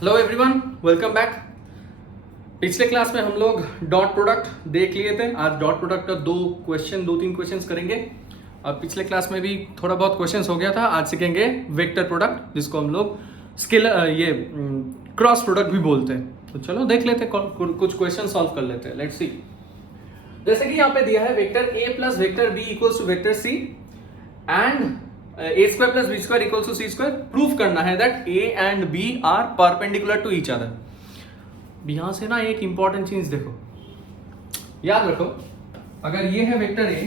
Hello everyone, welcome back. पिछले class में हम लोग डॉट प्रोडक्ट देख लिए थे। आज डॉट प्रोडक्ट का दो तीन क्वेश्चंस करेंगे। और पिछले क्लास में भी थोड़ा बहुत क्वेश्चंस हो गया था। आज सीखेंगे वेक्टर प्रोडक्ट, जिसको हम लोग ये क्रॉस प्रोडक्ट भी बोलते हैं। तो चलो देख लेते हैं, कुछ क्वेश्चन सॉल्व कर लेते हैं। Let's see. जैसे कि यहाँ पे दिया है vector A plus vector B equals to vector C and A square plus B square equals to C square. Proof करना है that A and B are perpendicular to each other. यहां से ना एक इंपॉर्टेंट चीज देखो, याद रखो। अगर ये है वेक्टर ए,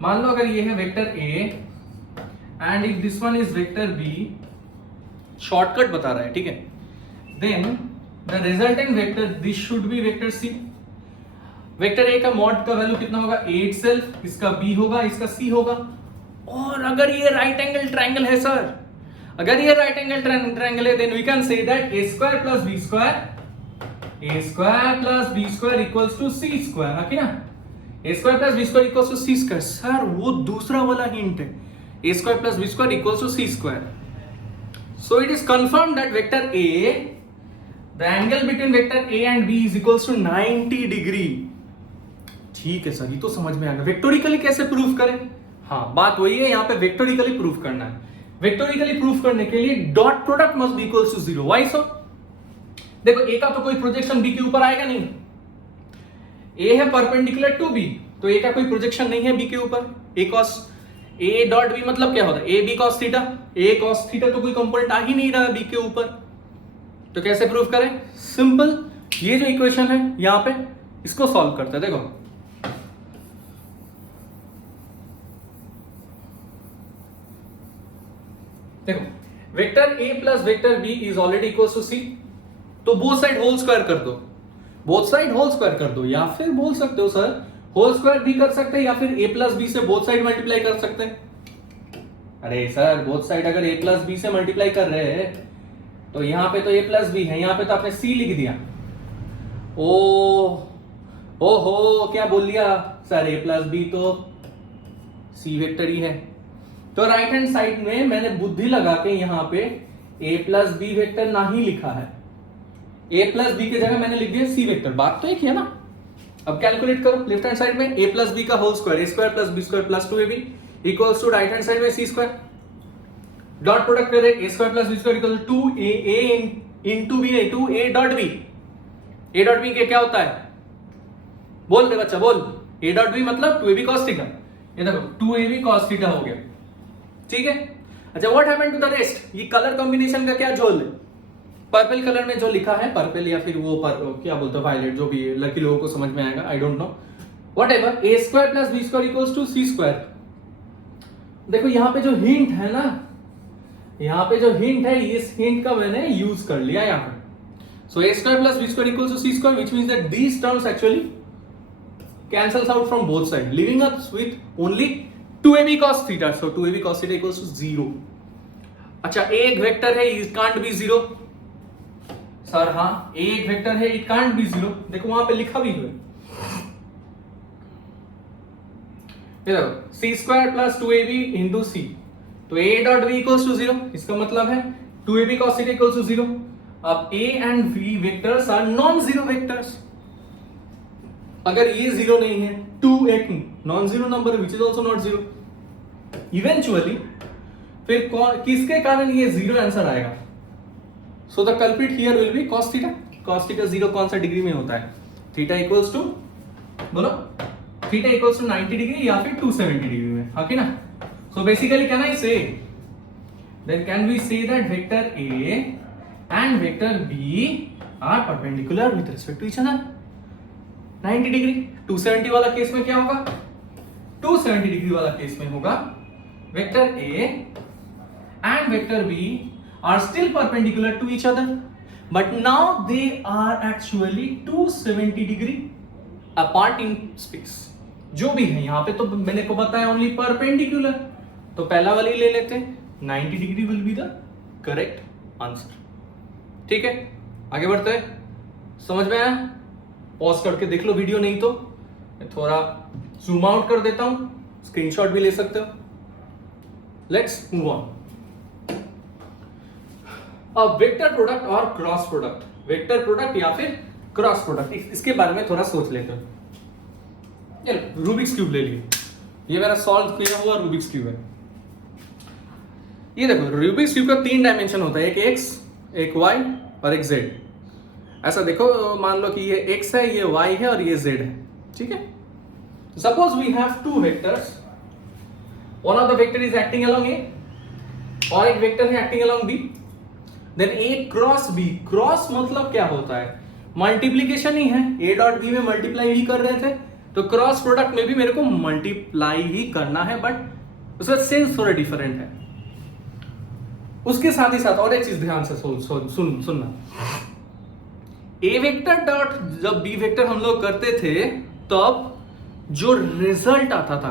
मान लो अगर ये है vector A and if this one is vector B, shortcut बता रहा है, ठीक है। Then the resultant vector this should be vector C. Vector A का मॉड का वैल्यू कितना होगा? ए इटसेल्फ, इसका बी होगा, इसका सी होगा। और अगर ये राइट एंगल ट्रायंगल है सर, अगर ये राइट एंगल ट्रायंगल है, then we can say that a square plus B square equals to C square, है कि ना? A square plus B square equals to C square. Sir वो दूसरा वाला हिंट है, a square plus B square equals to C square. So it is confirm that vector a, the angle between vector A and B is equals to 90 degree. ठीक है sir, ये तो समझ में आ गया। वेक्टोरिकली कैसे प्रूफ करें? हाँ, बात वही है, यहाँ पे वेक्टोरिकली प्रूफ करना है। वेक्टोरिकली प्रूफ करने के लिए dot product must be equals to 0। Why so? देखो ए का तो कोई प्रोजेक्शन बी के ऊपर आएगा नहीं। ए है परपेंडिकुलर टू बी, तो ए का कोई प्रोजेक्शन नहीं है बी के ऊपर। A cos A dot B मतलब क्या होता है? A B cos theta. A cos theta तो कोई कंपोनेंट आ ही नहीं रहा बी के ऊपर, तो कैसे प्रूफ करें? सिंपल, ये जो इक्वेशन है यहां पे, इसको सॉल्व करते हैं। देखो vector A plus vector b is already equals to c, तो बोथ साइड होल स्क्वायर कर दो। बोथ साइड होल स्क्वायर कर दो, या फिर बोल सकते हो सर होल स्क्वायर भी कर सकते हैं, या फिर ए प्लस बी से बोथ साइड मल्टीप्लाई कर सकते हैं। अरे सर, बोथ साइड अगर ए प्लस बी से मल्टीप्लाई कर रहे हैं तो यहां पे तो ए प्लस बी है, यहां पे तो आपने सी लिख दिया। ओहो, क्या बोल दिया सर? ए प्लस बी तो सी वेक्टर ही है। तो राइट हैंड साइड में मैंने बुद्धि लगा के यहां पे a प्लस बी वेक्टर ना ही लिखा है, a प्लस बी की जगह मैंने लिख दिया सी वेक्टर। बात तो एक ही है ना। अब कैलकुलेट करो लेफ्ट हैंड साइड में a प्लस बी का whole square, a square plus B square plus 2ab equals to right hand side में सी स्क्वायर। डॉट प्रोडक्ट करें, a square plus B square equal to 2a into b, नहीं 2a dot b. a dot b के क्या होता है? बोल दे बच्चा, बोल। a डॉट बी मतलब 2ab cos थीटा। ये देखो 2ab cos थीटा हो गया, ठीक है। अच्छा, what happened to the rest? ये कलर कॉम्बिनेशन का क्या झोल है? पर्पल कलर में जो लिखा है, पर्पल या फिर वो क्या बोलते हैं, वायलेट, जो भी है, लकी लोगों को समझ में आएगा, I don't know, whatever. A square plus B square equals to C square. देखो यहां पे जो हिंट है ना, यहां पे जो हिंट है, इस हिंट का मैंने यूज कर लिया यहां पे। So a square plus B square equals to C square, which means that these terms actually cancels out from both sides, leaving us with only 2ab cos theta. So 2ab cos theta equals to 0. अच्छा, एक vector है, it can't be 0 sir. हाँ, एक vector है, it can't be 0। देखो वहां पे लिखा भी है, c square plus 2ab into c, तो a dot b equals to 0। इसका मतलब है 2ab cos theta equals to 0। अब a and v vectors are non zero vectors. अगर ये 0 नहीं है, 2 एक non zero number which is also not 0, eventually फिर किसके कारण ये 0 आंसर आएगा? So the culprit here will be cos theta. cos theta 0 कौन सा डिग्री में होता है? थीटा इक्वल्स टू, बोलो, थीटा इक्वल्स टू 90 डिग्री या फिर 270 डिग्री में, हाँ कि ना? So basically can I say, then can we say that vector A and vector B are perpendicular with respect to each other 90 degree. 270 वाला case में क्या होगा? 270 डिग्री वाला केस में होगा vector A and vector B are still perpendicular to each other, but now they are actually 270 degree apart in space. जो भी है यहां पे तो मैंने को बताया ओनली परपेंडिकुलर, तो पहला वाली ले लेते हैं, 90 degree will be the correct answer. ठीक है, आगे बढ़ते हैं। समझ में आया? पॉज करके देख लो वीडियो, नहीं तो मैं थोड़ा जूम आउट कर देता हूं, स्क्रीनशॉट भी ले सकते हो। Let's move on. अब वेक्टर प्रोडक्ट और क्रॉस प्रोडक्ट, वेक्टर प्रोडक्ट या फिर क्रॉस प्रोडक्ट, इसके बारे में थोड़ा सोच लेते हैं। चलो रूबिक्स क्यूब ले लिए, ये मेरा सॉल्व किया हुआ रूबिक्स क्यूब है। ये देखो रूबिक्स क्यूब का 3 डायमेंशन होता है, एक एक्स, एक वाई और एक जेड। ऐसा देखो, मान लो कि ये एक्स है, ये वाई है और ये जेड है, ठीक है। Suppose we have 2 vectors, one of the vector is acting along a और एक वेक्टर है acting along b, then a cross b. Cross मतलब क्या होता है, मल्टीप्लीकेशन ही है, ए डॉट बी में मल्टीप्लाई ही कर रहे थे, तो क्रॉस प्रोडक्ट में भी मेरे को मल्टीप्लाई ही करना है, बट उसका सेंस थोड़ा डिफरेंट है। उसके साथ ही साथ और एक चीज ध्यान से सुनना, ए वेक्टर डॉट जब बी वेक्टर हम लोग करते थे तब जो रिजल्ट आता था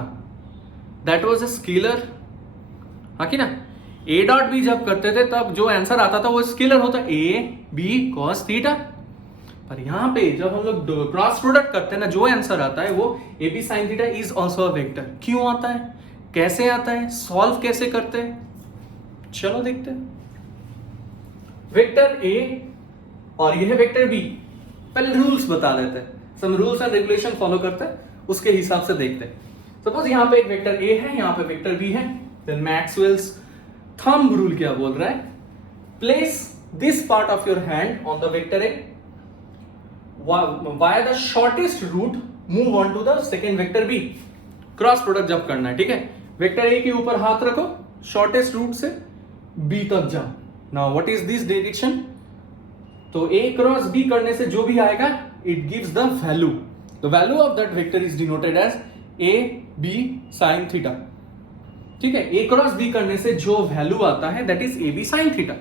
दैट वाज अ स्केलर, हाँ कि ना। ए डॉट बी जब करते थे तब जो आंसर आता था वो स्केलर होता, ए बी कॉस थीटा। पर यहां पे जब हम लोग क्रॉस प्रोडक्ट करते हैं ना, जो आंसर आता है वो A B sine theta is also a vector. क्यों आता है, कैसे आता है, सॉल्व कैसे करते हैं, चलो देखते हैं। वेक्टर ए और यह वेक्टर बी, पहले रूल्स बता देते हैं, some rules and regulation follow करते हैं, उसके हिसाब से देखते हैं। सपोज यहां पे एक वेक्टर ए है, यहां पे वेक्टर बी है, देन मैक्सवेल्स थंब रूल क्या बोल रहा है, place this part of your hand on the vector A, via the shortest route move on to the second vector b। Cross product जब करना है, ठीक है, वेक्टर ए के ऊपर हाथ रखो, शॉर्टेस्ट रूट से बी तक जाओ। Now what is this direction, तो ए क्रॉस बी करने से जो भी आएगा it gives the value, the value of that vector is denoted as A B sine theta, ठीक है। ए क्रॉस बी करने से जो वैल्यू आता है that is A B sine theta.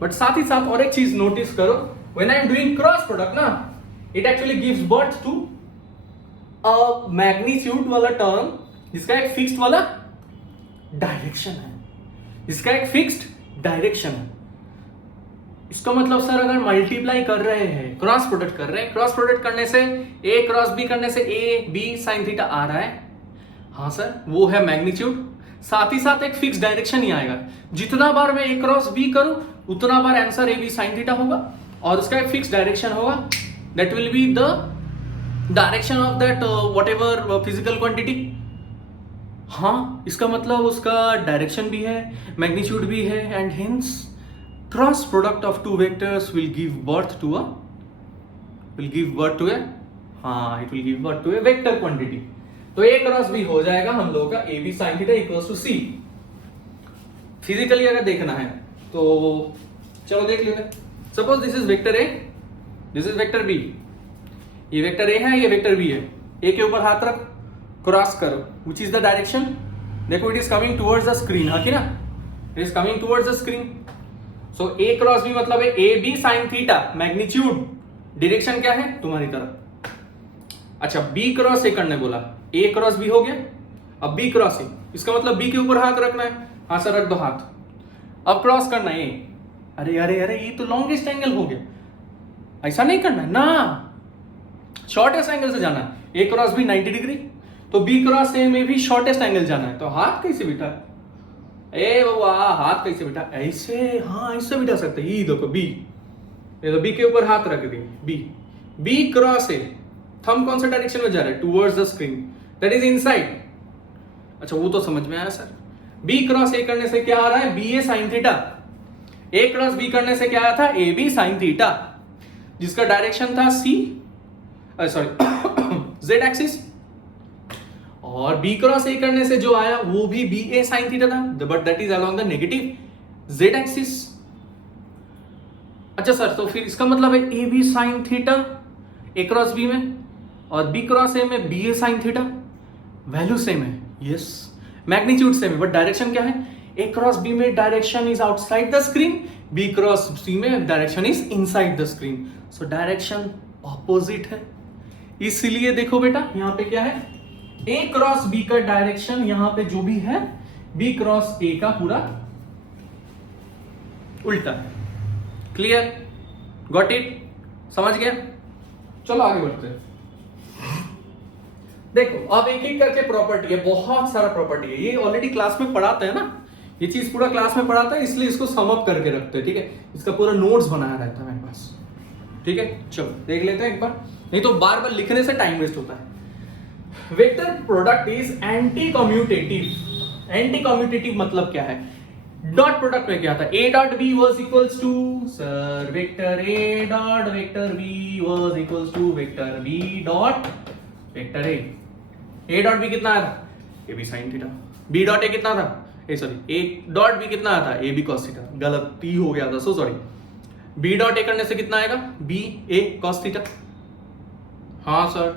But साथ ही साथ और एक चीज नोटिस करो, when I am doing cross product ना, it actually gives birth to a magnitude वाला टर्म जिसका एक फिक्स्ड वाला डायरेक्शन है, जिसका एक फिक्स्ड डायरेक्शन है। इसका मतलब सर अगर मल्टीप्लाई कर रहे हैं, क्रॉस प्रोडक्ट कर रहे हैं, क्रॉस प्रोडक्ट करने से ए क्रॉस बी करने से ए बी साइन थीटा आ रहा है, हाँ सर वो है मैग्नीट्यूड, साथ ही साथ एक फिक्स डायरेक्शन ही आएगा। जितना बार मैं ए क्रॉस बी करूं उतना बार answer a B sine theta होगा और उसका एक फिक्स डायरेक्शन होगा, that will be the direction of that whatever physical quantity। हाँ, इसका मतलब उसका डायरेक्शन भी है, मैग्नीट्यूड भी है, and hence cross product of 2 vectors will give birth to a हाँ, it will give birth to a vector quantity। तो a क्रॉस b हो जाएगा हम लोगों का a b sin theta equals to c। Physically अगर देखना है तो चलो देख लेते हैं। Suppose this is vector a, this is vector B, ये वेक्टर ए है, ये वेक्टर बी है। ए के ऊपर हाथ रख, क्रॉस करो, विच इज द डायरेक्शन, देखो it is coming towards the screen, हाँ कि ना, it is coming towards the screen. So A cross B मतलब है A B sine theta, magnitude, direction क्या है तुम्हारी तरफ। अच्छा, बी क्रॉस ए करने बोला, ए क्रॉस बी हो गया, अब बी क्रॉस ए, इसका मतलब बी के ऊपर हाथ रखना है, हाँ सर रख दो हाथ, अब क्रॉस करना है ए। अरे अरे अरे, ये तो लॉन्गेस्ट एंगल हो गया, ऐसा नहीं करना ना, शॉर्टेस्ट एंगल से जाना है। ए क्रॉस बी 90 डिग्री, तो बी क्रॉस ए में भी शॉर्टेस्ट एंगल जाना है, तो हाथ कैसे बिठा, ए बाबा हाथ कैसे बिठा, ऐसे, हाँ ऐसे बिठा सकते, ये देखो बी, ये तो बी के ऊपर हाथ रख दिए, बी क्रॉस ए, थंब कौन सा डायरेक्शन में जा रहा है, towards the screen, that is inside. अच्छा वो तो समझ में आया सर, बी क्रॉस ए करने से क्या आ रहा है, B A sine theta, A cross B करने से क्या आया था, ए बी साइन थीटा, जिसका डायरेक्शन था सी, सॉरी जेड एक्सिस, और बी क्रॉस ए करने से जो आया वो भी बी ए साइन थीटा था, but that is along the negative Z axis. अच्छा सर, तो फिर इसका मतलब है A B sine theta A cross B में और बी क्रॉस ए में बी ए साइन थीटा, वैल्यू सेम है, यस, मैग्नीट्यूड सेम है, बट डायरेक्शन क्या है, ए क्रॉस बी में direction is outside the screen, b cross c में direction is inside the screen, so direction opposite है। इसलिए देखो बेटा यहां पे क्या है, ए क्रॉस बी का डायरेक्शन यहां पे जो भी है बी क्रॉस ए का पूरा उल्टा है। क्लियर, गॉट इट, समझ गया। चलो आगे बढ़ते हैं। देखो अब एक एक करके प्रॉपर्टी है, बहुत सारा प्रॉपर्टी है, ये ऑलरेडी क्लास में पढ़ाते हैं ना, ये चीज पूरा क्लास में पढ़ाता है, इसलिए इसको सम अप करके रखते हैं, ठीक है। इसका पूरा नोट्स बनाया रहता है मेरे पास, ठीक है। चलो देख लेते हैं एक बार, नहीं तो बार बार लिखने से टाइम वेस्ट होता है। Vector product is anti commutative. Anti commutative मतलब क्या है? डॉट प्रोडक्ट में क्या था? a dot b was equals to sir vector a dot vector b was equals to vector b dot vector a dot b कितना आया था? a b sin theta. b dot a कितना था? Sorry a dot b कितना आया था? a b cos theta. गलती हो गया था, so sorry. b dot a करने से कितना आएगा? b a cos theta. हाँ सर,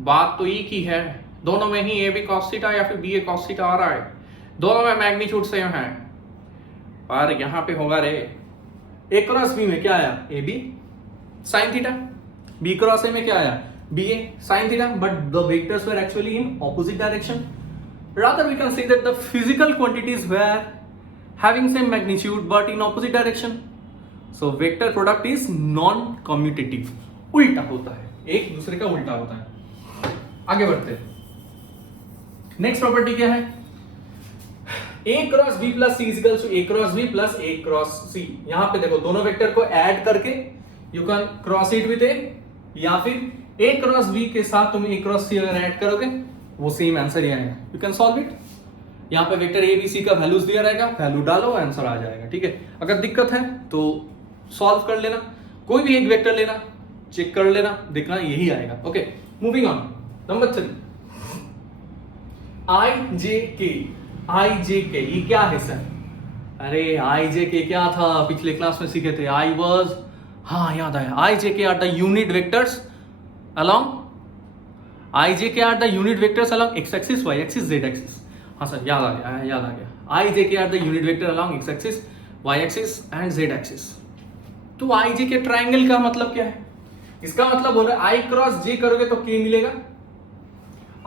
बात तो एक ही है, दोनों में ही a b cos थीटा या फिर b a cos थीटा आ रहा है, दोनों में मैग्नीट्यूड सेम है, पर यहां पे होगा रे a क्रॉस b में क्या आया? a b sin theta. b cross a में क्या आया? b a sin theta, but the vectors were actually in opposite direction. Rather we can say that the physical quantities were having same magnitude but in opposite direction. So vector product is non-commutative, उल्टा होता है, एक दूसरे का उल्टा होता है। आगे बढ़ते हैं। नेक्स्ट प्रॉपर्टी क्या है? a cross b plus c equals to a cross b plus a cross c। यहां पे देखो दोनों वेक्टर को ऐड करके you can cross it with a, या फिर a क्रॉस b के साथ तुम a क्रॉस c अगर ऐड करोगे वो सेम आंसर ही आएगा। You can solve it. यहाँ पे वेक्टर ए बी सी का वैल्यूज दिया रहेगा, वैल्यू डालो आंसर आ जाएगा, ठीक है। अगर दिक्कत है तो सॉल्व कर लेना, कोई भी एक वेक्टर लेना, चेक कर लेना, देखना यही आएगा। Okay, moving on. Number 3, I J के ये क्या है सर? अरे आई जे के क्या था? पिछले क्लास में सीखे थे। आई वाज, हाँ याद आया, I J K are the unit vectors along ijk are the unit vectors along x axis, y axis, z axis। हाँ सर याद आ गया। ijk are the unit vector along x axis, y axis and z axis। तो ijk triangle का मतलब क्या है? इसका मतलब हो रहा है i क्रॉस j करोगे तो k मिलेगा,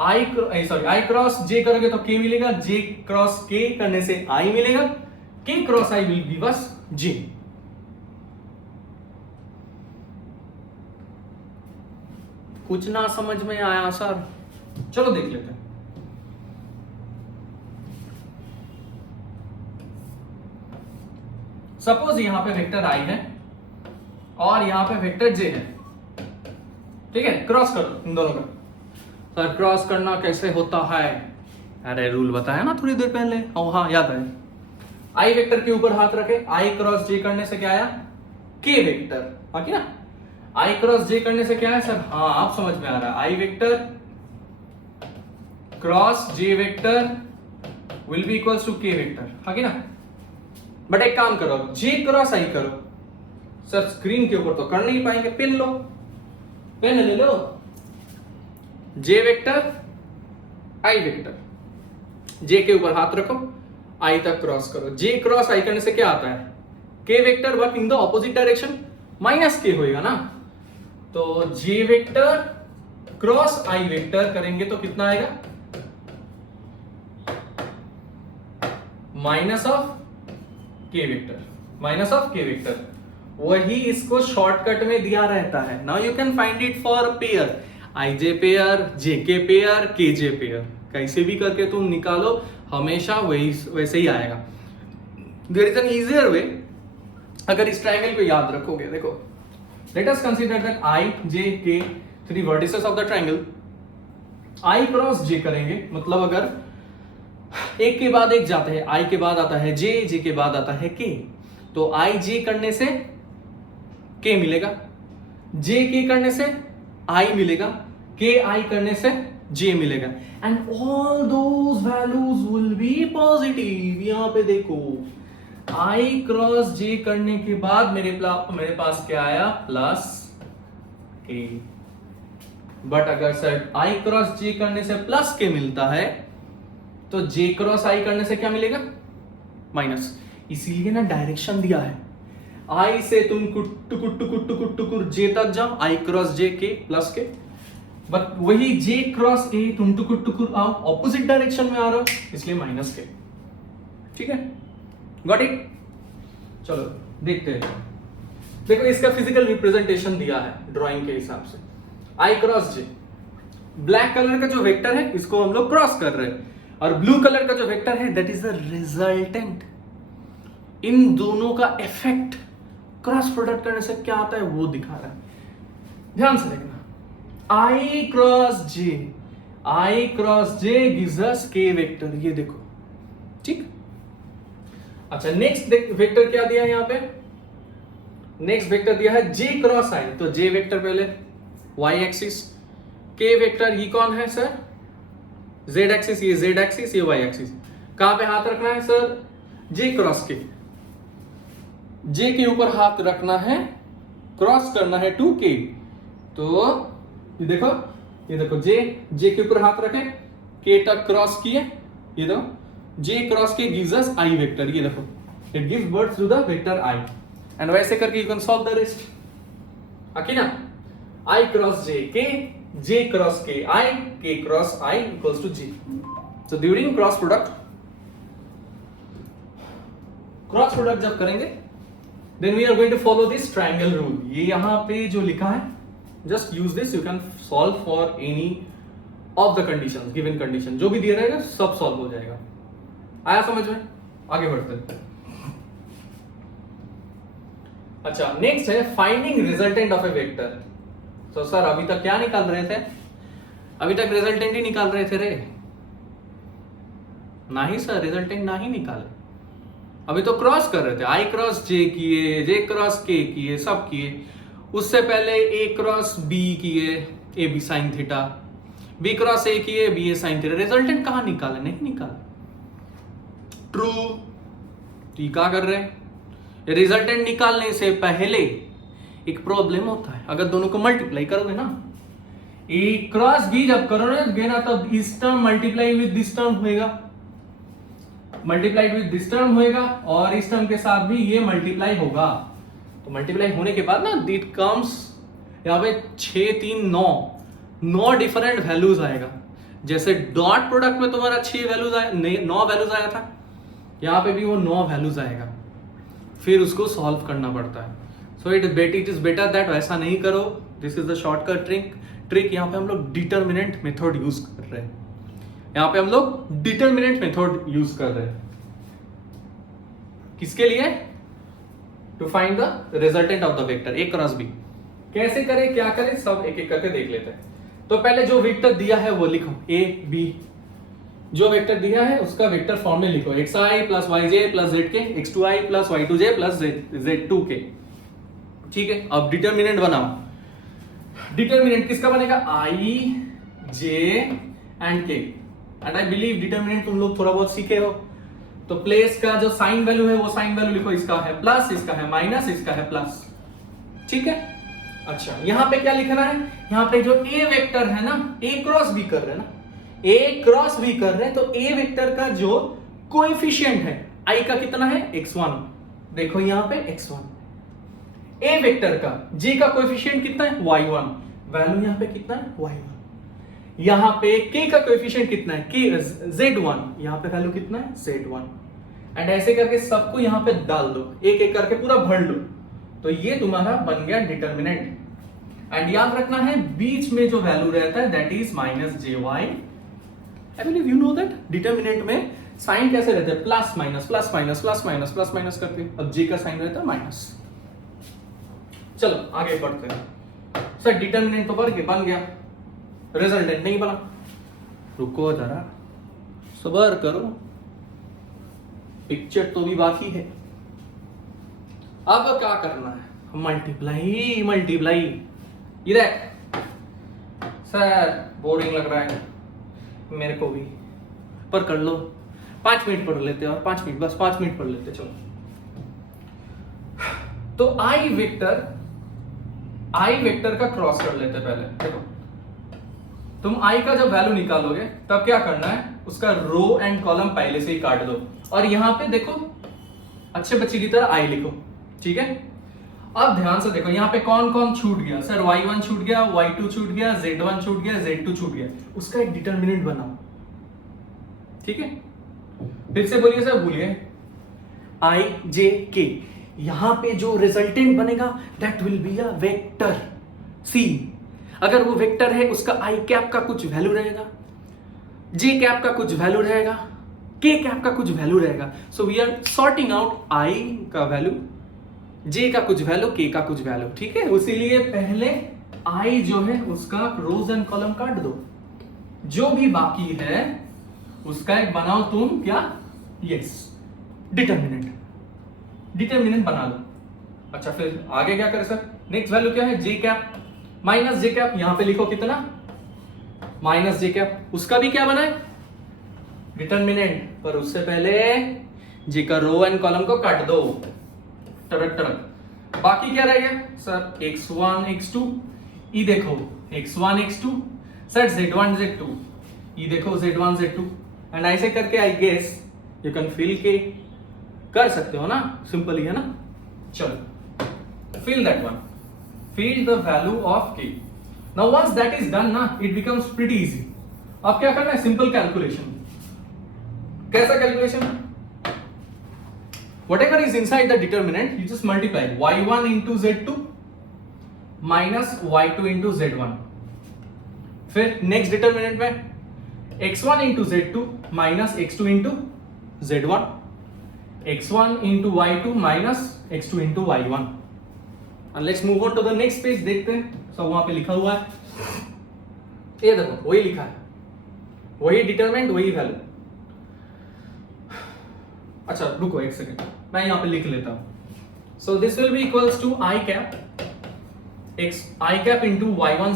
i क्रॉस j करोगे तो k मिलेगा, j क्रॉस k करने से i मिलेगा, k cross i will give us j। कुछ ना समझ में आया सर? चलो देख लेते हैं। सपोज यहां पे वेक्टर i है और यहां पे वेक्टर j है, ठीक है। क्रॉस करो इन दोनों का। सर क्रॉस करना कैसे होता है? अरे रूल बताया ना थोड़ी देर पहले। हाँ याद है। i वेक्टर के ऊपर हाथ रखे, i क्रॉस j करने से क्या आया? k vector. हाँ कि ना? i क्रॉस j करने से क्या है सर? हाँ आप समझ में आ रहा है। i vector cross j vector will be equals to k vector. हाँ कि ना? बट एक काम करो, j क्रॉस i करो। सर स्क्रीन के ऊपर तो कर नहीं पाएंगे, पेन लो, पेन ले लो। j vector i vector, j के ऊपर हाथ रखो, i तक क्रॉस करो। j क्रॉस i करने से क्या आता है? k vector, but in the opposite direction minus k होएगा ना। तो j vector cross i vector करेंगे तो कितना आएगा? Minus of k vector, minus of k vector. वही इसको शॉर्टकट में दिया रहता है। Now you can find it for pair, ij pair, jk pair, kj pair, कैसे भी करके तुम निकालो, हमेशा वही वैसे ही आएगा। There is an easier way, अगर इस ट्रायंगल को याद रखोगे। देखो, let us consider that i j k three vertices of the triangle। i cross j करेंगे, मतलब अगर एक के बाद एक जाते हैं, i के बाद आता है j, j के बाद आता है k, तो i j करने से k मिलेगा, j k करने से i मिलेगा, k i करने से j मिलेगा, and all those values will be positive. यहां पे देखो, i क्रॉस j करने के बाद मेरे पास क्या आया? Plus k। बट अगर सर i क्रॉस j करने से प्लस k मिलता है तो j क्रॉस i करने से क्या मिलेगा? माइनस। इसीलिए ना डायरेक्शन दिया है, i से तुम टुकुर j तक जाओ, i cross j k plus k। But वही j क्रॉस a तुम टुकुर आओ, ऑपोजिट डायरेक्शन में आ रहा हो, इसलिए माइनस k। ठीक है, गॉट इट? चलो देखते हैं। देखो इसका फिजिकल रिप्रेजेंटेशन दिया है ड्राइंग के हिसाब से। i cross j, black colour का जो वेक्टर है इसको हम लोग क्रॉस कर रहे हैं, और ब्लू कलर का जो वेक्टर है दैट इज द रिजल्टेंट। इन दोनों का इफेक्ट क्रॉस प्रोडक्ट करने से क्या आता है वो दिखा रहा है। ध्यान से देखना, आई क्रॉस जे गिव्स अस के वेक्टर, ये देखो ठीक। अच्छा नेक्स्ट वेक्टर क्या दिया है यहाँ पे, नेक्स्ट वेक्टर दिया है जे क्रॉस आई, तो जे वेक्टर पहले वाई एक्सिस, के वेक्टर ये कौन है सर, जेड एक्सिस, ये जेड एक्सिस ये वाई एक्सिस। कहां पे हाथ रखना है सर, जे क्रॉस के, जे के ऊपर हाथ रखना है, क्रॉस करना है टू के। तो ये देखो जे के ऊपर हाथ रखे, के तक क्रॉस किए, ये देखो J cross K gives us I vector, ये देखो it gives birth to the vector I, and वैसे करके you can solve the rest. Okay ना, I cross J cross K I, K cross I equals to J. So during cross product जब करेंगे then we are going to follow this triangle rule. ये यहां पे जो लिखा है just use this, you can solve for any of the conditions, given condition जो भी दिया रहेगा सब सॉल्व हो जाएगा। आया समझ में, आगे बढ़ते हैं। अच्छा नेक्स्ट है finding resultant of a vector. तो सर अभी तक क्या निकाल रहे थे, अभी तक रिजल्टेंट ही निकाल रहे थे रे, नहीं सर रिजल्टेंट नहीं निकाले, अभी तो क्रॉस कर रहे थे, आई क्रॉस जे किए, जे क्रॉस के किए, सब किए। उससे पहले ए क्रॉस बी किए, A B sine theta, B cross A किए, बी ए साइन थीटा। रिजल्टेंट कहां निकाले, नहीं निकाले। ट्रू, तो क्या कर रहे हैं, रिजल्टेंट निकालने से पहले एक प्रॉब्लम होता है, अगर दोनों को मल्टीप्लाई करोगे ना, ए क्रॉस बी जब करोगे ना तब इस term multiply with this term होएगा, मल्टीप्लाइड विद दिस टर्म होएगा, और इस टर्म के साथ भी ये मल्टीप्लाई होगा। तो मल्टीप्लाई होने के बाद ना इट कम्स यहाँ पे 6 3 9 डिफरेंट वैल्यूज आएगा। जैसे डॉट प्रोडक्ट में तुम्हारा 6 वैल्यूज आया, 9 वैल्यूज आया था, यहाँ पे भी वो 9 वैल्यूज आएगा, फिर उसको सॉल्व करना पड़ता है। सो इट इज बेटर दैट वैसा नहीं करो, this is the shortcut trick. यहाँ पे हम लोग डिटर्मिनेंट मेथड यूज कर रहे हैं, यहाँ पे हम लोग डिटर्मिनेंट मेथड यूज कर रहे हैं, किसके लिए, to find the resultant of the vector A cross B. कैसे करें क्या करें सब एक एक करके देख लेते हैं। तो पहले जो वेक्टर दिया है वो लिखो, ए बी, जो वेक्टर दिया है उसका वेक्टर फॉर्म में लिखो, X I plus Y J plus Z K, X two I plus Y two J plus Z two K. ठीक है, अब डिटर्मिनेंट बनाओ। डिटर्मिनेंट किसका बनेगा, I J and K, and I believe determinant तुम लोग थोड़ा बहुत सीखे हो। तो प्लेस का जो साइन वैल्यू है वो साइन वैल्यू लिखो, इसका है प्लस, इसका है माइनस, इसका है प्लस। ठीक है, अच्छा यहां पे क्या लिखना है, यहां पे जो ए वेक्टर है ना, ए क्रॉस बी कर रहे हैं ना, ए क्रॉस बी कर रहे हैं, तो ए वेक्टर का जो कोएफिशिएंट है आई का कितना है, x1, देखो यहां पे x1। ए वेक्टर का जे का कोएफिशिएंट कितना है, y1, वैल्यू यहां पे कितना है, y1। यहां पे k का कोएफिशिएंट कितना है, z1, यहां पे वैल्यू कितना है, z1। एंड ऐसे करके सबको यहां पे डाल दो, एक एक करके पूरा भर लो, तो ये तुम्हारा बन गया डिटर्मिनेंट। एंड याद रखना है बीच में जो वैल्यू रहता है that is minus J Y. I believe you know that determinant में साइन कैसे रहता है, plus minus plus minus plus minus plus minus करके, अब जे का साइन रहता है माइनस। चलो आगे बढ़ते हैं। सर डिटर्मिनेंट तो बन गया, रिजल्टेंट नहीं बना। रुको जरा, सब्र करो, पिक्चर तो भी बाकी है। अब क्या करना है, मल्टीप्लाई। इधर सर बोरिंग लग रहा है मेरे को भी, पर कर लो, 5 मिनट पढ़ लेते हैं, और 5 मिनट, बस 5 मिनट पढ़ लेते। चलो, तो आई वेक्टर का क्रॉस कर लेते पहले। देखो तुम आई का जब वैल्यू निकालोगे तब क्या करना है, उसका रो एंड कॉलम पहले से ही काट दो, और यहां पे देखो अच्छे बच्चे की तरह आई लिखो। ठीक है, अब ध्यान से देखो यहां पे कौन कौन छूट गया, सर y1 छूट गया, y2 छूट गया, z1 छूट गया, z2 छूट गया, उसका एक डिटर्मिनेंट बनाओ। ठीक है, फिर से बोलिए सर, बोलिए आई जे के, यहां पे जो रिजल्टेंट बनेगा that will be a vector C. अगर वो वेक्टर है उसका आई कैप का कुछ वैल्यू रहेगा, जे कैप का कुछ वैल्यू रहेगा, के कैप का कुछ वैल्यू रहेगा. So we are sorting out I का वैल्यू, जे का कुछ वैल्यू, के का कुछ वैल्यू. ठीक है, उसीलिए पहले आई जो है उसका रोज एंड कॉलम काट दो, जो भी बाकी है उसका एक बनाओ तुम क्या, यस, डिटर्मिनेंट बना लो. अच्छा, फिर आगे क्या करें सर? नेक्स्ट वैल्यू क्या है? जे कैप माइनस जे कैप. यहां पे लिखो कितना, माइनस जे कैप. उसका भी क्या बना है? डिटर्मिनेंट. पर उससे पहले जे का रो एंड कॉलम को काट दो, टड़क टड़क. बाकी क्या रह गया सर? x1 x2. ई देखो x1 x2. Sir z1 z2. ई देखो z1 z2. एंड ऐसे करके I guess you can fill K कर सकते हो ना, सिंपल ही है ना. चलो fill that one, fill the value of k. Now once that is done ना, it becomes pretty easy. अब क्या करना है? Simple calculation. कैसा calculation? Whatever is inside the determinant, you just multiply y1 into z2 minus y2 into z1. फिर next determinant में x1 into z2 minus x2 into z1, x1 into y2 minus x2 into y1. And let's move on to the next page. देखते हैं सब वहां पे लिखा हुआ है. ये देखो वही लिखा है, वही डिटरमिनेंट, वही वैल्यू. अच्छा रुको एक सेकेंड, मैं यहां पे लिख लेता हूं. So this will be equals to I cap x I cap into y1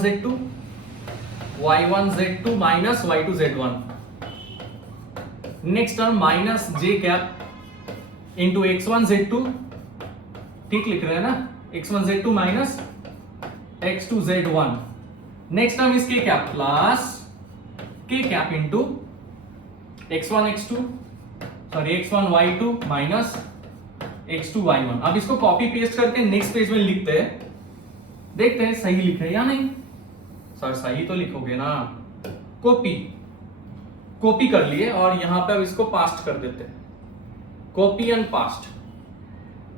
z2 minus y2 z1. Next term minus J cap into x1 z2. ठीक लिख रहे हैं ना? x1 z2 minus x2 z1. Next term is K cap plus K cap into x1 x2 sorry x1 y2 minus x2 y1. अब इसको copy paste करके next page में लिखते हैं, देखते हैं सही लिखे या नहीं. सर सही तो लिखोगे ना. कॉपी कर लिए और यहां पे अब इसको पास्ट कर देते हैं. Copy and past.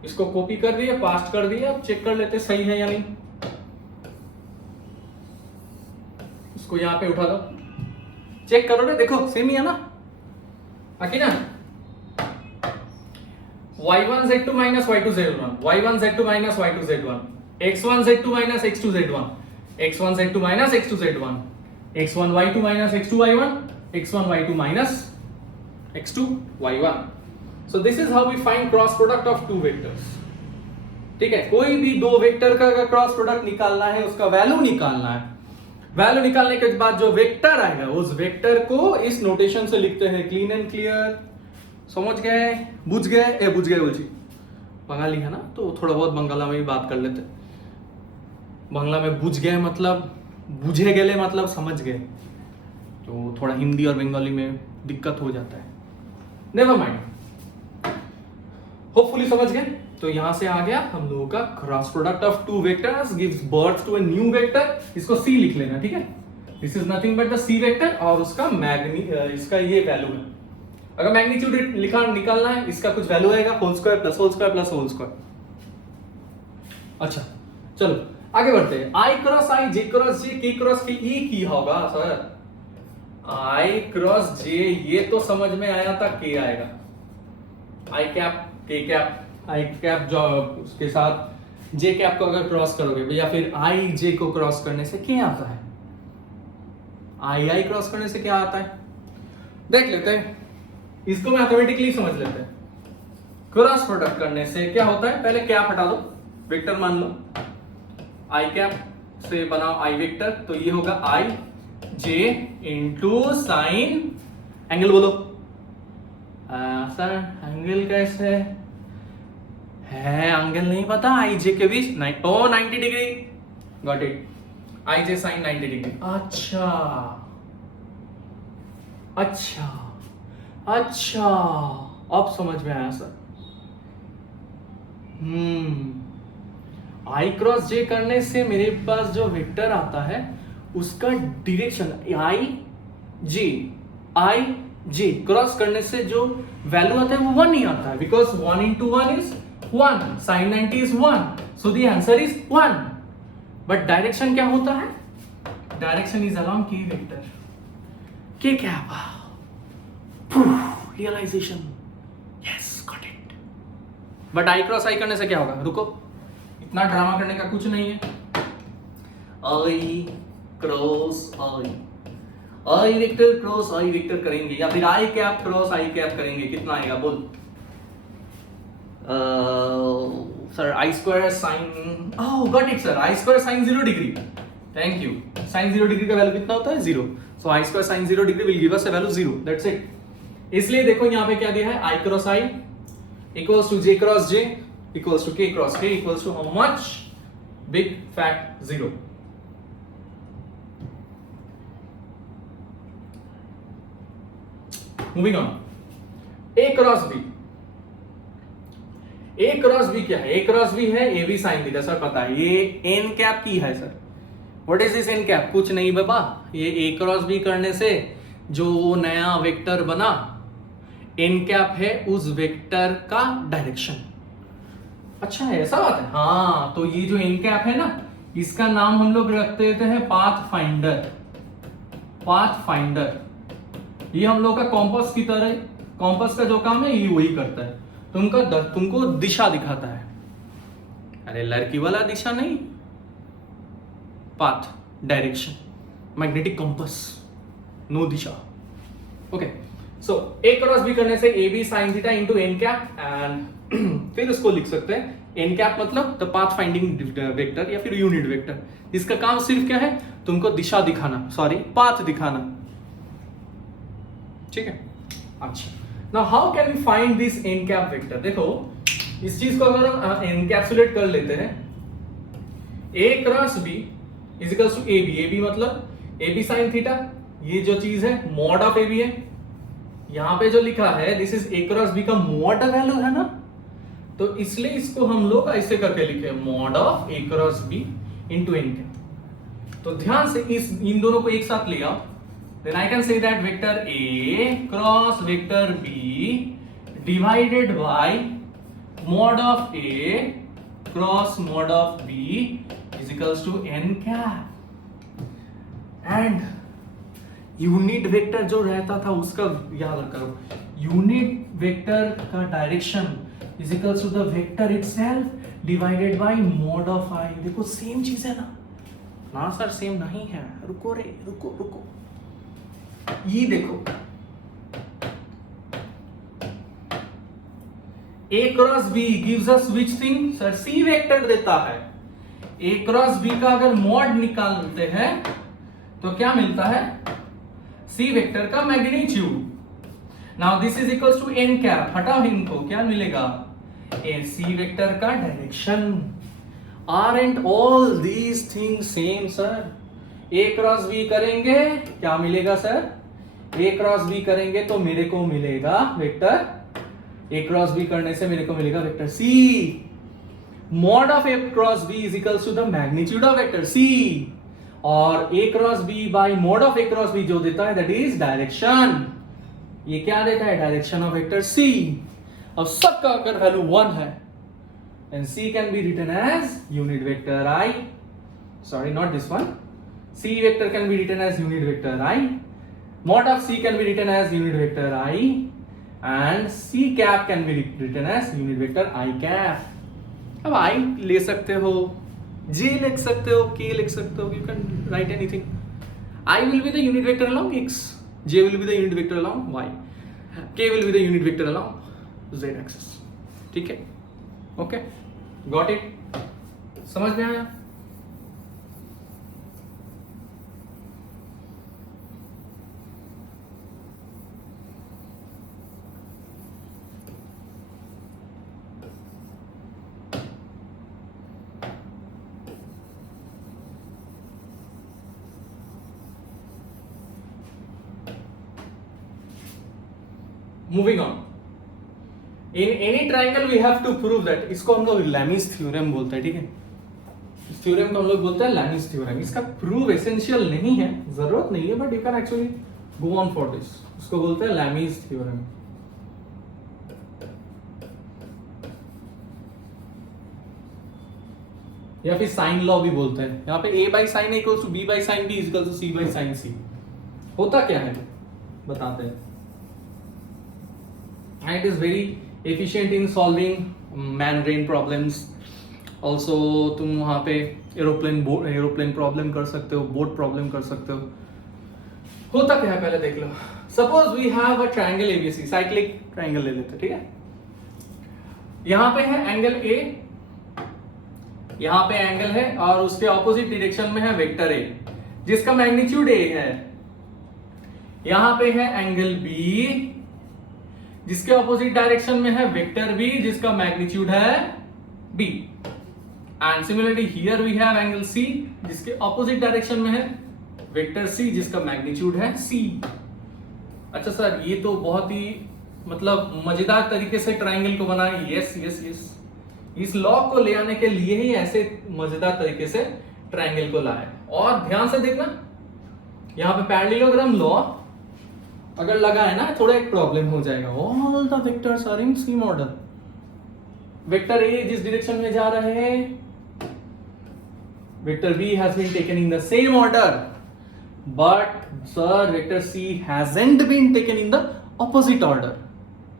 इसको कॉपी कर दिए, पास्ट कर दिए. अब चेक कर लेते सही है या नहीं. इसको यहां पे उठा दो, चेक करो ना. देखो सेम ही है ना, बाकी ना. y1 z2 minus y2 z1, y1 z2 minus y2 z1, x1 z2 minus x2 z1, x1 z2 minus x2 z1, x1 y2 minus x2 y1, x1 y2 minus x2 y1. So this is how we find cross product of two vectors. ठीक है, कोई भी दो vector का अगर cross product निकालना है, उसका वैल्यू निकालना है. वैल्यू निकालने के बाद जो वेक्टर आएगा उस वेक्टर को इस नोटेशन से लिखते हैं. Clean and clear. समझ गए? बुझ गए? बुझ गए बोलची. बंगाली है ना, तो थोड़ा बहुत बंगाला में भी बात कर लेते. बांग्ला में बुझ गए मतलब बुझे गए मतलब समझ गए, तो थोड़ा हिंदी और बंगाली में दिक्कत हो जाता है. नेवर माइंड, होपफुली समझ गए. तो यहां से आ गया हम लोगों का cross product of two vectors gives birth to a new vector. इसको सी लिख लेना. ठीक है, this is nothing but the C vector और उसका इसका ये वैल्यू है. अगर मैग्नीट्यूड निकालना है, इसका कुछ वैल्यू आएगा, whole square plus whole square plus whole square. अच्छा चलो आगे बढ़ते हैं. आई क्रॉस आई, जे क्रॉस जे, के क्रॉस के. ई की होगा सर? आई क्रॉस जे, ये तो समझ में आया था के आएगा. आई कैप के कैप, आई कैप जो उसके साथ जे कैप को अगर क्रॉस करोगे या फिर आई जे को क्रॉस करने से क्या आता है? आई आई क्रॉस करने से क्या आता है देख लेते हैं. इसको मैथमेटिकली समझ लेते हैं. क्रॉस प्रोडक्ट करने से क्या होता है? पहले कैप हटा दो, वेक्टर मान लो. आई कैप से बनाओ आई वेक्टर, तो ये होगा I J into sine angle. बोलो सर एंगल कैसे है? एंगल नहीं पता आई जे के बीच? 90 degree. Got it. I J sine 90 degree. अच्छा अच्छा अच्छा, अब समझ में आया सर. आई क्रॉस जे करने से मेरे पास जो वेक्टर आता है उसका डायरेक्शन आई जे क्रॉस करने से जो वैल्यू आता है वो 1 ही आता है, because 1 into 1 is 1, sin 90 is 1, so the answer is 1. But direction क्या होता है? डायरेक्शन इज अलोंग के vector. K cap. Realization. Yes, got it. But I cross I करने से क्या होगा? रुको, इतना ड्रामा करने का कुछ नहीं है. I cross I. I vector cross I vector करेंगे या फिर I cap cross I cap करेंगे, कितना आएगा बोल? Sir I square sine, oh got it sir, I square sine 0 degree. Thank you. Sine 0 degree का वैल्यू कितना होता है? 0. So I square sine 0 degree will give us a value 0. That's it. इसलिए देखो यहाँ पे क्या दिया है, I cross I equals to J cross J equals to K cross K equals to how much? Big fat 0. Moving on. A cross B. A cross B क्या है? A cross B है AB साइन थीटा. सर पता है ये n cap की है sir. What is this n cap? कुछ नहीं बाबा, ये A क्रॉस B करने से जो नया वेक्टर बना n कैप है उस वेक्टर का डायरेक्शन. अच्छा है, ऐसा बात है. हाँ, तो ये जो n कैप है ना, इसका नाम हम लोग रख देते हैं पाथ फाइंडर. पाथ फाइंडर ये हम लोग का कॉम्पास की तरह, कॉम्पास का जो काम है ये वही करता है. तुमको दिशा दिखाता है. अरे लड़की वाला दिशा नहीं, path, direction, magnetic compass, no दिशा. Okay, so A cross B करने से AB sin theta into n cap and फिर उसको लिख सकते हैं n कैप मतलब द पाथ फाइंडिंग वेक्टर या फिर यूनिट वेक्टर. इसका काम सिर्फ क्या है? तुमको दिशा दिखाना, सॉरी पाथ दिखाना. ठीक है. अच्छा, now how can we find this n cap vector? देखो इस चीज को अगर हम एनकैप्सुलेट कर लेते हैं, A cross B is equals to AB. AB मतलब AB sin थीटा, ये जो चीज है मॉड ऑफ AB है. यहां पे जो लिखा है this is A cross B का मॉड वैल्यू है ना, तो इसलिए इसको हम लोग ऐसे करके लिखे mod of A cross B into n cap. तो ध्यान से इन दोनों को एक साथ ले आओ. Then I can say that vector A cross vector B divided by mod of A cross mod of B is equals to n cap. And unit vector जो रहता था उसका याद करो, यूनिट वेक्टर का direction is equals to the vector itself divided by mod of I. देखो same चीज है ना? ना सर सेम नहीं है, रुको रे, रुको रुको. ये देखो A cross B gives us which thing? Sir C vector देता है. A क्रॉस B का अगर मॉड निकालते हैं तो क्या मिलता है? C वेक्टर का magnitude. Now this is equals to n cap. हटाओ इनको, क्या मिलेगा? C वेक्टर का direction. Aren't all these things same sir? A cross B करेंगे क्या मिलेगा सर? A क्रॉस B करेंगे तो मेरे को मिलेगा वेक्टर, A क्रॉस B करने से मेरे को मिलेगा vector C. Mod of A cross B is equals to the magnitude of vector C. और A cross B by mod of A cross B जो देता है दैट इज डायरेक्शन. ये क्या देता है? Direction of vector C. अब सबका अगर वैल्यू 1 है then C can be written as unit vector I. Sorry, not this one. C vector can be written as unit vector I. Mod of C can be written as unit vector I, and C cap can be written as unit vector I cap. अब I ले सकते हो, J लिख सकते हो, K लिख सकते हो. You can write anything. I will be the unit vector along X. J will be the unit vector along Y. K will be the unit vector along Z axis. ठीक है? Okay? Got it? समझ में आया? Moving on. In any triangle we have to prove that. इसको हम लोग Lami's theorem बोलते हैं. ठीक है, इस थ्योरम को हम लोग बोलते हैं लैमिस थ्योरम. इसका प्रूव एसेंशियल नहीं है, जरूरत नहीं है, but you can actually go on for this. इसको बोलते हैं लैमिस थ्योरम. या फिर साइन लॉ भी बोलते हैं. यहाँ पे a by sine equals to b by sine b equals to c by sine c. होता क्या है? बताते हैं। And it is very efficient in solving man brain problems. Also तुम वहाँ पे एरोप्लेन प्रॉब्लम कर सकते हो, बोट प्रॉब्लम कर सकते हो। होता क्या है पहले देख लो। Suppose we have a triangle ABC, cyclic triangle ले लेते, ठीक है। यहां पे है एंगल ए, यहां पे एंगल है और उसके ऑपोजिट डायरेक्शन में है वेक्टर ए जिसका मैग्नीट्यूड ए है। यहां पे है एंगल बी जिसके ऑपोजिट डायरेक्शन में है वेक्टर बी जिसका मैग्नीट्यूड है B. And similarly here we have angle C जिसके ऑपोजिट डायरेक्शन में है वेक्टर सी जिसका मैग्नीट्यूड है सी। अच्छा सर, ये तो बहुत ही मतलब मजेदार तरीके से ट्रायंगल को बनाया। यस यस यस, इस लॉ को ले आने के लिए ही ऐसे मजेदार तरीके से ट्रायंगल को लाए। और ध्यान से देखना, यहां पे पैरेललोग्राम लॉ अगर लगा है ना, थोड़ा एक प्रॉब्लम हो जाएगा। All the vectors are in same order. Vector A जिस डायरेक्शन में जा रहे हैं, vector B has been taken in the same order, but sir, vector C hasn't been taken in the opposite order,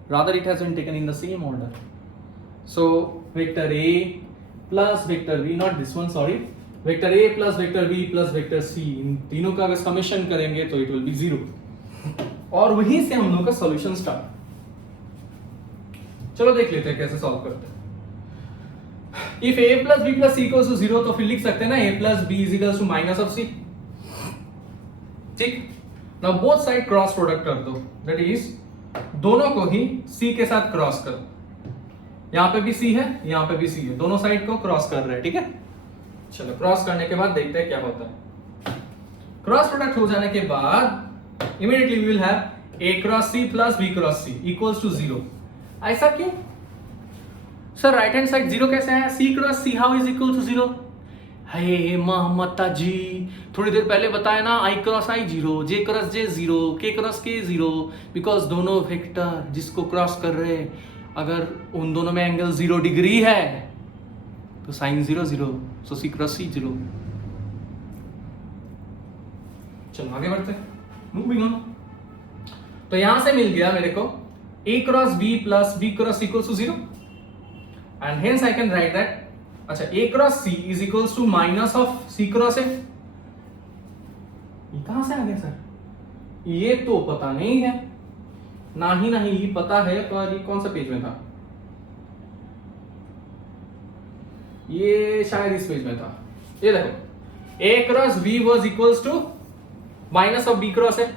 rather it has been taken in the same order. So vector A plus vector B, not this one, sorry, vector A plus vector B plus vector C, इन तीनों का अगर summation करेंगे तो it will be 0 और वहीं से हम लोग का सॉल्यूशन स्टार्ट। चलो देख लेते हैं कैसे सॉल्व करते हैं। If A plus B plus C equals to 0 तो फिर लिख सकते हैं ना A plus B is equals to minus of C, ठीक। Now both side cross product कर दो, दैट इज दोनों को ही C के साथ क्रॉस करो। यहां पे भी C है, यहां पे भी C है, दोनों साइड को क्रॉस कर रहे हैं, ठीक है। चलो क्रॉस करने के बाद देखते हैं क्या होता है। क्रॉस प्रोडक्ट हो जाने के बाद immediately we will have A cross C plus B cross C equals to 0। ऐसा क्यों सर? राइट हैंड साइड 0 कैसे है? C cross C how is equal to 0? हे माता जी, थोड़ी देर पहले बताया ना, I cross I 0, J cross J 0, K cross K 0, because दोनों वेक्टर जिसको क्रॉस कर रहे हैं अगर उन दोनों में एंगल 0 डिग्री है तो साइन 0 0, सो C क्रॉस C 0। चलो आगे बढ़ते हैं, मूविंग ऑन। तो यहां से मिल गया मेरे को A cross B plus B cross C equals to 0 and hence I can write that. अच्छा, A cross C is equals to minus of C cross A। ये कहां से आ गया सर? ये तो पता नहीं है, नहीं ये पता है, पर ये कौन सा पेज में था? ये शायद इस पेज में था। ये देखो, A cross B was equals to minus of B cross A।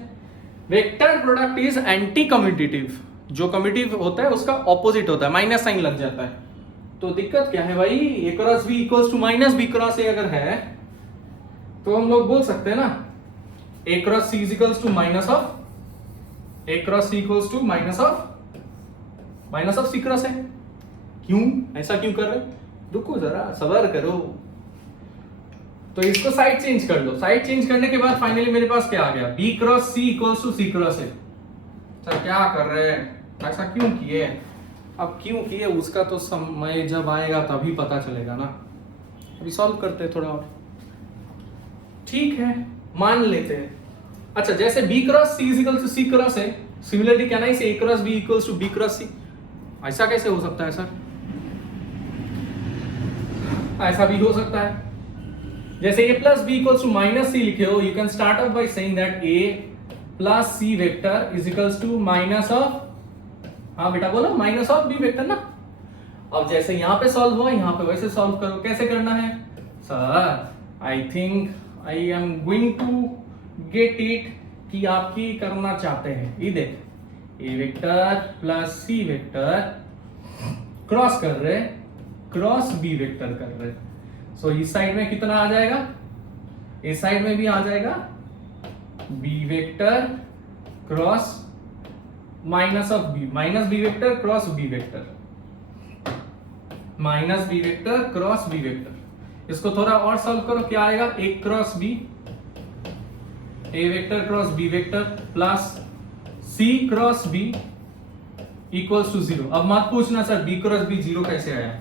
Vector product is anti commutative, जो कम्यूटेटिव होता है उसका ऑपोजिट होता है, माइनस साइन लग जाता है। तो दिक्कत क्या है भाई? A cross B equals to minus B cross A अगर है तो हम लोग बोल सकते हैं ना A cross C is equals to minus of A cross C equals to minus of C cross A। क्यों ऐसा क्यों कर रहे? रुको जरा, सब्र करो। तो इसको साइड चेंज कर लो। साइड चेंज करने के बाद फाइनली मेरे पास क्या आ गया? B cross C equals to C cross A। Sir क्या कर रहे हैं? ऐसा क्यों किए? अब क्यों किए उसका तो समय जब आएगा तभी पता चलेगा ना। अभी सॉल्व करते हैं थोड़ा और। ठीक है, मान लेते हैं। अच्छा, जैसे B cross C is equal to C cross A, similarly can I say A cross B equals to B cross C? ऐसा कैसे हो सकता है सर? ऐसा भी हो सकता है। जैसे A plus B equals to minus C लिखे हो, you can start off by saying that A plus C vector is equals to minus of, हाँ बेटा बोलो, माइनस ऑफ B वेक्टर ना। अब जैसे यहां पे सॉल्व हुआ, यहां पे वैसे सॉल्व करो। कैसे करना है sir? I think I am going to get it कि आप की करना चाहते हैं। ये देख, A vector plus C vector cross कर रहे, क्रॉस B वेक्टर कर रहे। सो इस साइड में कितना आ जाएगा? इस साइड में भी आ जाएगा B vector cross minus of B, माइनस B vector cross B vector, minus B vector cross B vector. इसको थोड़ा और सॉल्व करो, क्या आएगा? A cross B, A vector cross B vector plus C cross B equals to 0। अब मत पूछना सर B क्रॉस B 0 कैसे आया,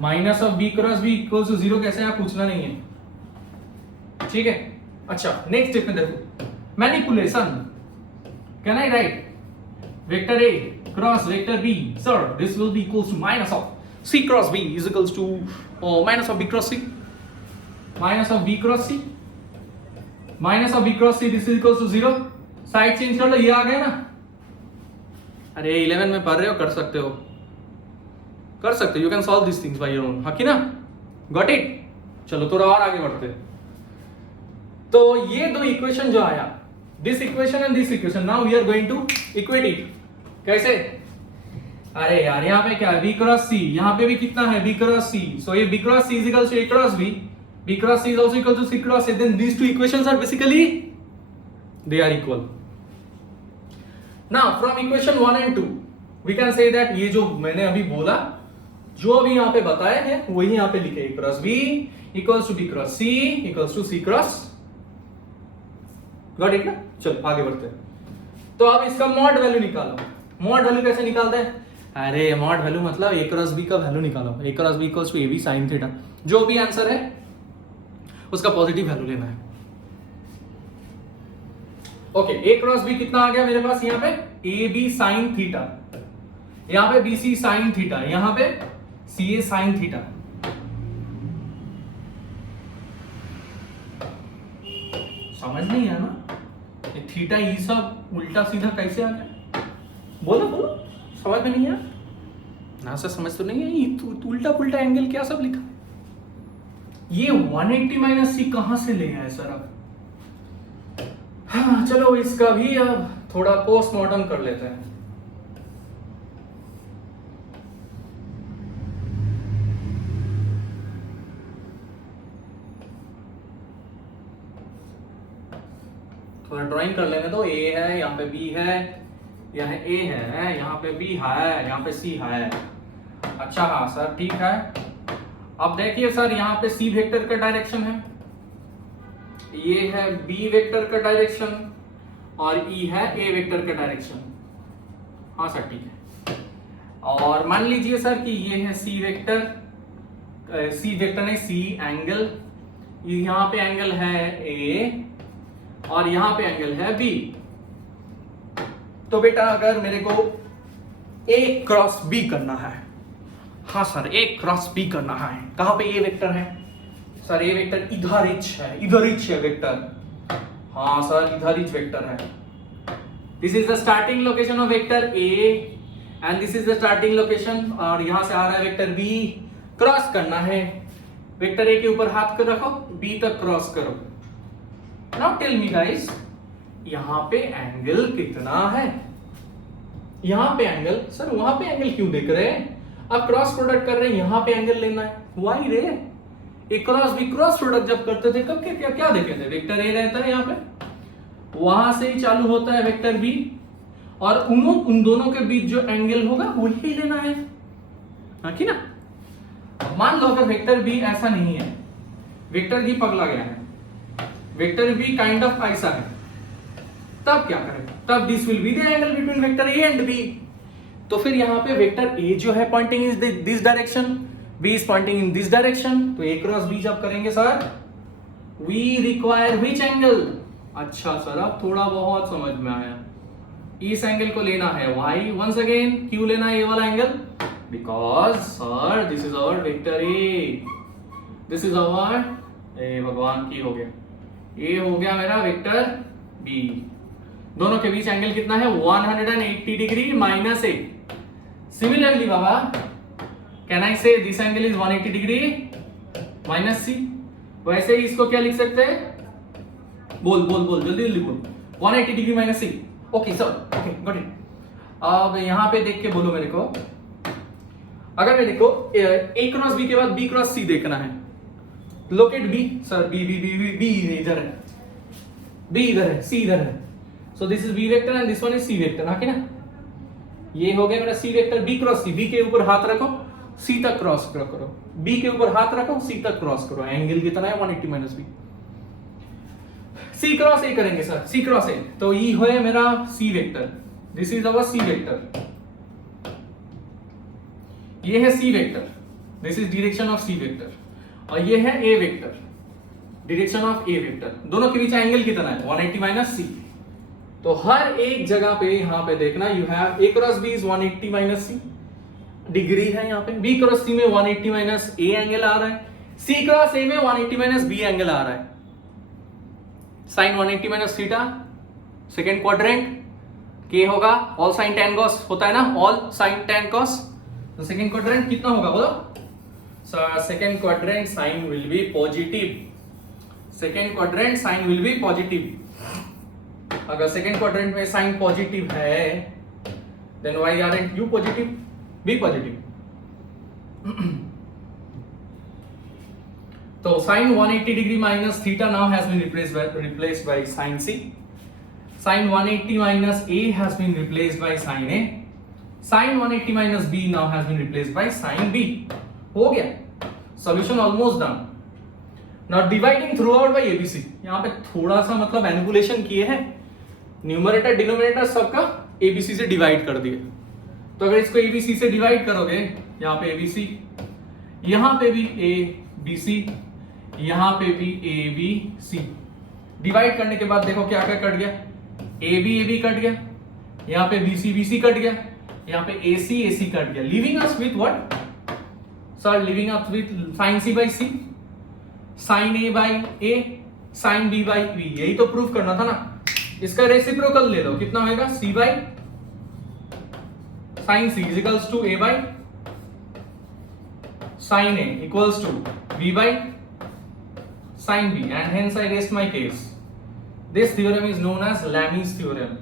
minus of B cross B equals to 0 कैसे आया, पूछना नहीं है। ठीक है। अच्छा, नेक्स्ट स्टेप में देखो, manipulation. Can I write vector A cross vector B? Sir this will be equals to minus of C cross B is equals to minus of B cross C, minus of B cross C, minus of B cross C, this is equals to 0। Side change कर लो, ये आ गया ना। अरे 11 में पढ़ रहे हो, कर सकते हो, कर सकते हो, you can solve this things by your own, हाँ कि ना? Got it? चलो थोड़ा और आगे बढ़ते हैं। तो ये दो इक्वेशन जो आया, this equation and this equation, now we are going to equate it. कैसे? अरे यार यहाँ पे क्या है, b क्रॉस c, यहाँ पे भी कितना है, b क्रॉस c, सो ये b cross c is equal to a cross b cross c is also equal to c cross a, then these two equations are basically they are equal. Now from equation 1 and 2 we can say that ये जो मैंने अभी बोला, जो अभी यहाँ पे बताए हैं वही यहाँ पे लिखे, a cross b equals to b cross c equals to c cross, got it ना? चलो आगे बढ़ते हैं। तो अब इसका मॉड वैल्यू निकालो। मॉड वैल्यू कैसे निकालते हैं? अरे मॉड वैल्यू मतलब a क्रॉस b का वैल्यू निकालो, a cross b equals to ab sin theta, जो भी आंसर है उसका पॉजिटिव वैल्यू लेना है। ओके, a क्रॉस b कितना आ गया मेरे पास यहाँ पे, ab sin थीटा, यहाँ पे bc sin थीटा, यहाँ पे ca sin थीटा। समझ नहीं है ना ये थीटा ये सब उल्टा सीधा कैसे आ गया? बोलो बोलो, समझ में नहीं है ना? सर समझ तो नहीं है, ये उल्टा पुल्टा एंगल क्या सब लिखा, ये 180 माइनस सी कहां से ले आए सर अब? हाँ चलो इसका भी अब थोड़ा पोस्टमार्टम कर लेते हैं। थोड़ा ड्राइंग कर लेने दो। ए है, यहाँ पे बी है, यहाँ ए है, यहाँ पे बी है, यहाँ पे सी है। अच्छा हाँ सर ठीक है। अब देखिए सर यहाँ पे सी वेक्टर का डायरेक्शन है, ये है बी वेक्टर का डायरेक्शन और ई है ए वेक्टर का डायरेक्शन। हाँ सर ठीक है। और मान लीजिए सर कि ये है सी वेक्टर, सी वेक्टर नहीं सी एंगल, यहाँ पे एंगल है ए और यहाँ पे एंगल है बी। तो बेटा अगर मेरे को ए क्रॉस बी करना है, हाँ सर ए क्रॉस बी करना है, कहां पे ए वेक्टर है? सर ए वेक्टर इधर इच है वेक्टर। हाँ सर इधर इच वेक्टर है। This is the starting location of vector A and this is the starting location, और यहां से आ रहा है वेक्टर बी। क्रॉस करना है, वेक्टर ए के ऊपर हाथ कर रखो, बी तक क्रॉस करो। नाउ टेल मी गाइस, यहां पे एंगल कितना है? यहां पे एंगल, सर वहां पे एंगल क्यों देख रहे हैं? अब क्रॉस प्रोडक्ट कर रहे हैं, यहां पे एंगल लेना है। व्हाई रे? ए क्रॉस बी क्रॉस प्रोडक्ट जब करते थे कब क्या क्या देखे थे? वेक्टर ए रहता है यहाँ पे, वहां से ही चालू होता है वेक्टर बी, और उन दोनों के बीच जो एंगल होगा वही लेना है, हाँ कि ना? मान लो अगर वेक्टर बी ऐसा नहीं है, वेक्टर बी पगला गया है, वेक्टर बी काइंड ऑफ ऐसा है, तब क्या करें? तब this will be the angle between vector A and B. तो फिर यहाँ पे वेक्टर ए जो है pointing in this direction, B is pointing in this direction, तो ए क्रॉस बी जब करेंगे sir we require which angle? अच्छा सर अब थोड़ा बहुत समझ में आया, इस एंगल को लेना है। व्हाई? वंस अगेन क्यों लेना है ये वाला angle? Because sir this is our vector a, this is our, ए भगवान की हो गया, ए हो गया मेरा वेक्टर बी। दोनों के बीच एंगल कितना है? 180 डिग्री माइनस ए। सिमिलरली बाबा can I say this angle is 180 degree minus c. वैसे ही इसको क्या लिख सकते हैं? बोल बोल बोल जल्दी जल्दी बोल। 180 degree minus C. Okay sir, okay got it. अब यहाँ पे देख के बोलो मेरे को, अगर मैं देखो ए क्रॉस बी के बाद बी क्रॉस सी देखना है, locate B. Sir B B B B B इधर है, बी इधर है, सी इधर है, so this is B vector and this one is C vector, हाँ कि ना? ये हो गया मेरा सी vector B cross C. B के ऊपर हाथ रखो, सी तक क्रॉस करो, बी के ऊपर हाथ रखो, सी तक क्रॉस करो। एंगल कितना है? 180 minus b. C cross a करेंगे सर, सी क्रॉस ए, तो ये है मेरा सी vector, this is our c vector, ये है c vector, this is direction of c vector, और ये है a vector, direction of a vector. दोनों के बीच एंगल कितना है? 180 माइनस सी। तो हर एक जगह पे यहाँ पे देखना you have a cross b is 180 minus c degree है यहाँ पे, b क्रॉस c में 180 माइनस a एंगल आ रहा है, c क्रॉस a में 180 माइनस b एंगल आ रहा है, sine 180 minus theta second quadrant k होगा ऑल साइन tan cos होता है ना, ऑल साइन tan cos, तो सेकेंड क्वाड्रेंट कितना होगा बोलो, second quadrant sine will be positive, second quadrant sine will be positive. अगर सेकेंड क्वाड्रेंट में साइन पॉजिटिव है then why are and you positive, b positive. तो sine 180 degree minus theta now has been replaced by sine c, sign 180 minus a has been replaced by sin a, sin 180 minus b now has been replaced by sin b। हो गया, solution almost done। Now dividing throughout by abc, यहाँ पे थोड़ा सा मतलब manipulation किए हैं, numerator denominator सबका abc से डिवाइड कर दिए। तो अगर इसको abc से डिवाइड करोगे, यहाँ पे abc, यहाँ पे भी abc, यहाँ पे भी abc, डिवाइड करने के बाद देखो क्या क्या कट गया, ab कट गया, यहाँ पे bc कट गया, यहाँ पे ac कट गया, living us with what sir, living us with sin c by c, sin a by a, sin b by b, यही तो प्रूफ करना था ना। इसका रेसिप्रोकल ले लो, कितना होगा, c by sin c is equals to a by sin a equals to b by sin b, and hence I rest my case. This theorem is known as Lami's theorem.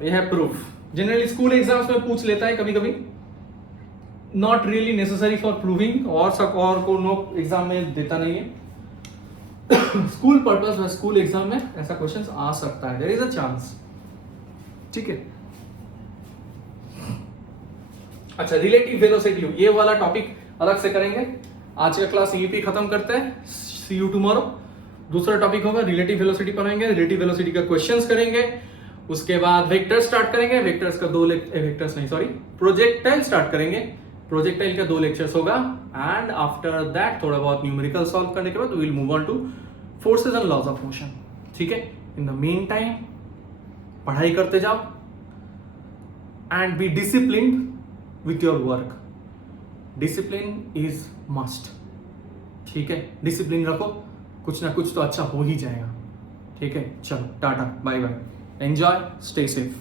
We have proof. Generally school exams में पूछ लेता है कभी कभी, not really necessary for proving, और को no exam में देता नहीं है। स्कूल पर्पस में, स्कूल एग्जाम में ऐसा क्वेश्चंस आ सकता है, देयर इज अ चांस, ठीक है। अच्छा, रिलेटिव वेलोसिटी, ये वाला टॉपिक अलग से करेंगे। आज का क्लास यहीं पे खत्म करते हैं, सी यू टुमारो। दूसरा टॉपिक होगा रिलेटिव वेलोसिटी पढ़ेंगे, रिलेटिव वेलोसिटी का क्वेश्चंस करेंगे, उसके बाद वेक्टर स्टार्ट करेंगे, वेक्टर्स का प्रोजेक्टाइल स्टार्ट करेंगे, प्रोजेक्टाइल का 2 लेक्चर्स होगा, एंड आफ्टर दैट थोड़ा बहुत न्यूमेरिकल सॉल्व करने के बाद we will move on to forces and laws of motion, ठीक है। इन द मेन टाइम पढ़ाई करते जाओ and be disciplined with your work, discipline is must, ठीक है। डिसिप्लिन रखो, कुछ ना कुछ तो अच्छा हो ही जाएगा, ठीक है। चलो टाटा bye bye, enjoy, stay safe.